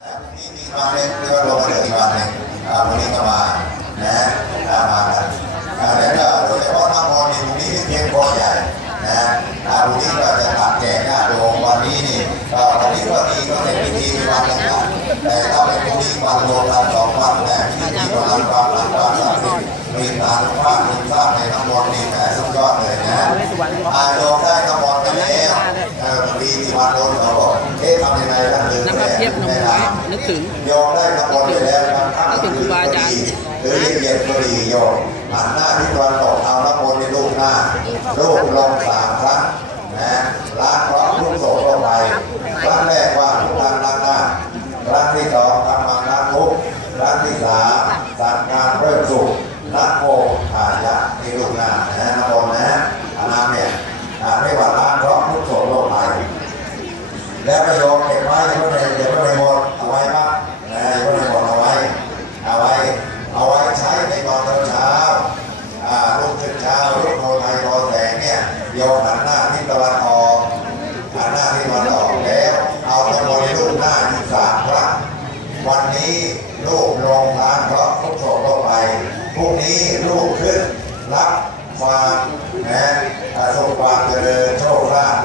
มีมีมาเล่นเรือลงมาเดือดมาเนี่ยอ่าวันนี้ก็มานะมากันแล้วก็โดยเฉพาะน้ำมนต์นี่ตรงนี้เพียงพอใหญ่นะวันนี้ก็จะตัดแกหน้าโดมวันนี้นี่วันนี้ก็มีก็เป็นพิธีวันหนึงนะแต่ถ้าเป็นพรุ่งนี้วันรวมกันสองวันนะพิธีวันละวันละวันละสิบมีตาลุกฟ้าลุกฟ้าในน้ำมนต์นี่แหมสุดยอดเลยนะอาโยมได้น้ำมนต์ไปแล้วมีวันโดนเขา บอกเอ๊ะทำยังไงกันลืมนำมาเทียบนมไว้นึกถึงโยมได้กำหนดไปแล้วนะครับถ้านึกถึงครูบาอาจารย์หรือเย็นก็ดีโยมหันหน้าที่ตะวันตกเอาน้ำมนต์ในลูกหน้าลูกลงสามครั้งนะล้างพร้อมทุกโสดลงไปครั้งแรกว่าทุกทางล้างหน้าครั้งที่สองทำมาล้างทุกครั้งที่สามสั่งงานเริ่มสุขนักโมอายะในลูก ยโยมหันหน้าที่ตะวันออกหันหน้าที่ตะวันออกแล้ว เอาตะมนต์ลูกหน้าที่สามครั้งวันนี้ลูกลงทานเพราะทุกโศกลงไปพรุ่งนี้ลูกขึ้นรับความนะสุขความเจริญโชคลาภ